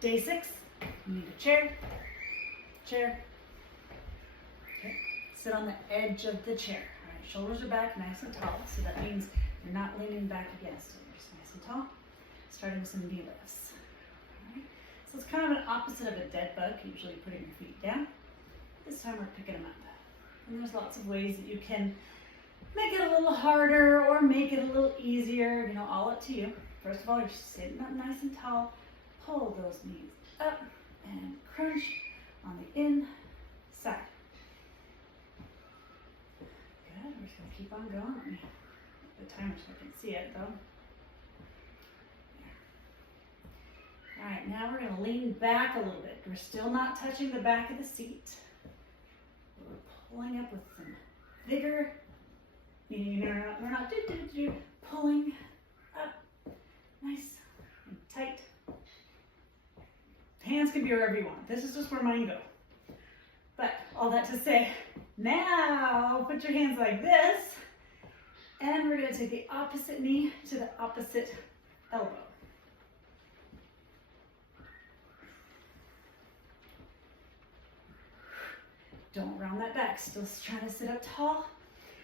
Day 6, you need a chair, chair. Okay, sit on the edge of the chair. All right, shoulders are back, nice and tall. So that means you're not leaning back against it. You're just nice and tall. Starting with some knee lifts. All right, so it's kind of an opposite of a dead bug, usually putting your feet down. This time we're picking them up. And there's lots of ways that you can make it a little harder or make it a little easier, you know, all up to you. First of all, you're sitting up nice and tall. Pull those knees up and crunch on the inside. Good, we're just gonna keep on going. Let me put the timer so I can see it though. There. All right, now we're gonna lean back a little bit. We're still not touching the back of the seat. We're pulling up with some vigor, meaning we're not pulling up, nice and tight. Hands can be wherever you want. This is just where mine go. But all that to say, now put your hands like this, and we're going to take the opposite knee to the opposite elbow. Don't round that back. Still trying to sit up tall.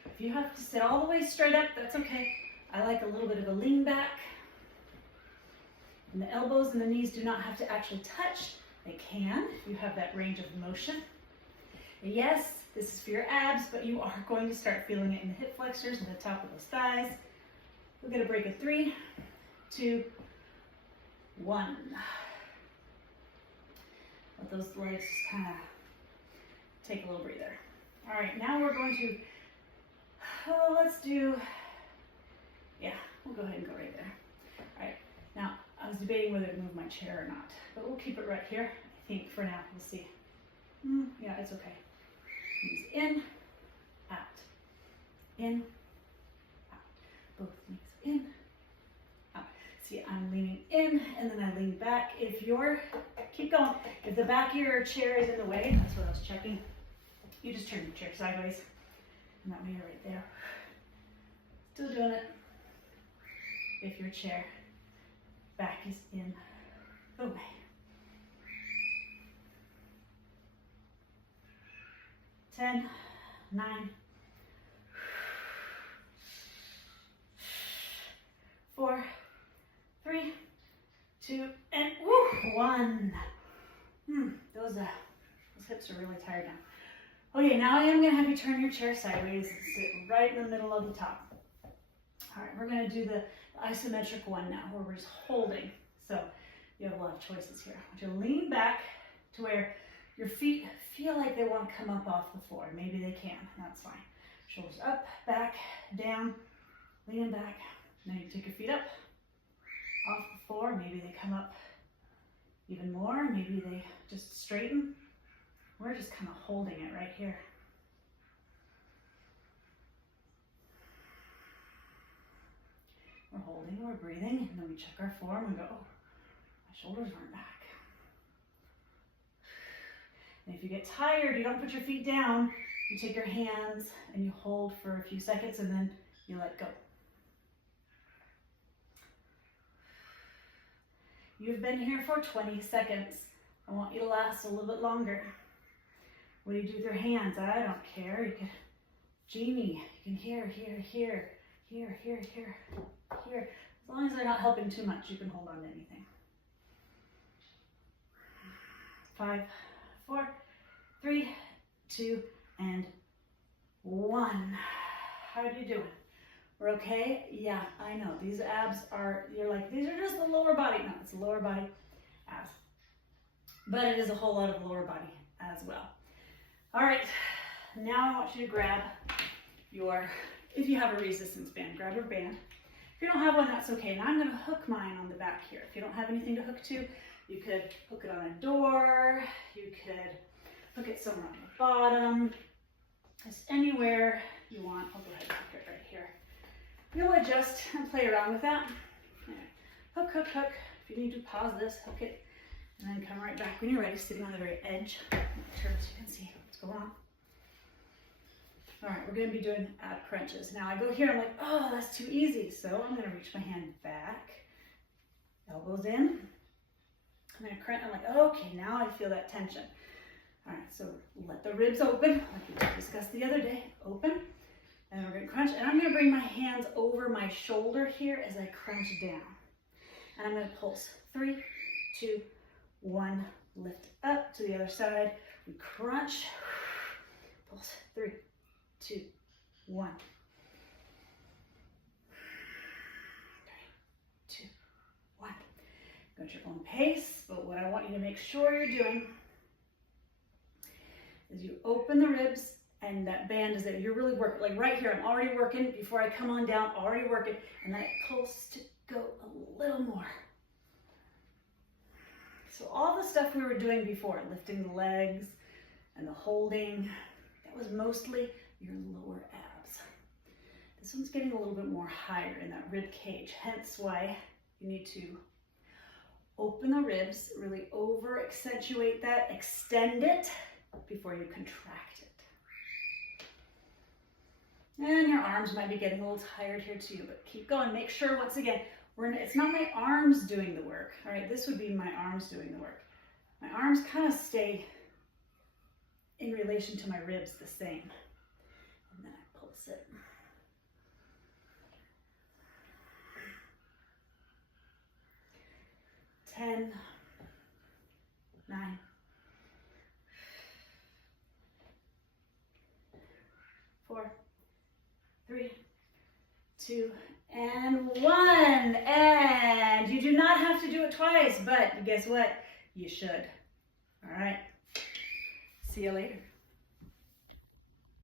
If you have to sit all the way straight up, that's okay. I like a little bit of a lean back. And the elbows and the knees do not have to actually touch. They can if you have that range of motion. And yes, this is for your abs, but you are going to start feeling it in the hip flexors and the top of those thighs. We'll get a break of 3, 2, 1. Let those legs just kind of take a little breather. All right, now we're going to, we'll go ahead and go right there. All right, now I was debating whether to move my chair or not, but we'll keep it right here. I think for now, we'll see. Yeah, it's okay. Knees in, out, in, out. Both knees in, out. See, I'm leaning in and then I lean back. Keep going. If the back of your chair is in the way, that's what I was checking. You just turn your chair sideways and that way you're right there. Still doing it. If your chair back is in the way. 10, 9, 4, 3, 2, and 1. Those hips are really tired now. Okay, now I am going to have you turn your chair sideways and sit right in the middle of the top. All right, we're going to do the isometric one now, where we're just holding. So you have a lot of choices here. I want you to lean back to where your feet feel like they want to come up off the floor. Maybe they can, that's fine. Shoulders up, back, down, leaning back. Now you take your feet up off the floor. Maybe they come up even more. Maybe they just straighten. We're just kind of holding it right here. We're holding, we're breathing, and then we check our form and go, oh, my shoulders weren't back. And if you get tired, you don't put your feet down. You take your hands and you hold for a few seconds and then you let go. You've been here for 20 seconds. I want you to last a little bit longer. What do you do with your hands? I don't care. You can, Jamie, you can here. As long as they're not helping too much, you can hold on to anything. 5, 4, 3, 2, and 1. How are you doing? We're okay? Yeah, I know. These abs are, you're like, these are just the lower body. No, it's the lower body abs. But it is a whole lot of lower body as well. All right, now I want you to grab your, if you have a resistance band, grab your band. If you don't have one, that's okay. Now I'm going to hook mine on the back here. If you don't have anything to hook to, you could hook it on a door, you could hook it somewhere on the bottom, just anywhere you want. I'll go ahead and hook it right here. You'll adjust and play around with that. Hook, hook, hook. If you need to pause this, hook it, and then come right back when you're ready, sitting on the very edge. Turn so you can see what's going on. All right, we're going to be doing ab crunches. Now I go here, I'm like, oh, that's too easy. So I'm going to reach my hand back, elbows in, I'm gonna crunch. I'm like, okay, now I feel that tension. All right, so let the ribs open, like we discussed the other day. Open, and we're gonna crunch. And I'm gonna bring my hands over my shoulder here as I crunch down. And I'm gonna pulse. 3, 2, 1. Lift up to the other side. We crunch. Pulse. 3, 2, 1. 3, 2, 1. Go at your own pace, but what I want you to make sure you're doing is you open the ribs and that band is there. You're really working, like right here, I'm already working before I come on down, already working, and then it pulls to go a little more. So all the stuff we were doing before, lifting the legs and the holding, that was mostly your lower abs. This one's getting a little bit more higher in that rib cage, hence why you need to open the ribs, really over accentuate that, extend it before you contract it. And your arms might be getting a little tired here too, but keep going. Make sure, once again, it's not my arms doing the work. All right, this would be my arms doing the work. My arms kind of stay in relation to my ribs the same. And then I pulse it. Ten, 9, 4, 3, 2, and 1. And you do not have to do it twice, but guess what? You should. All right. See you later.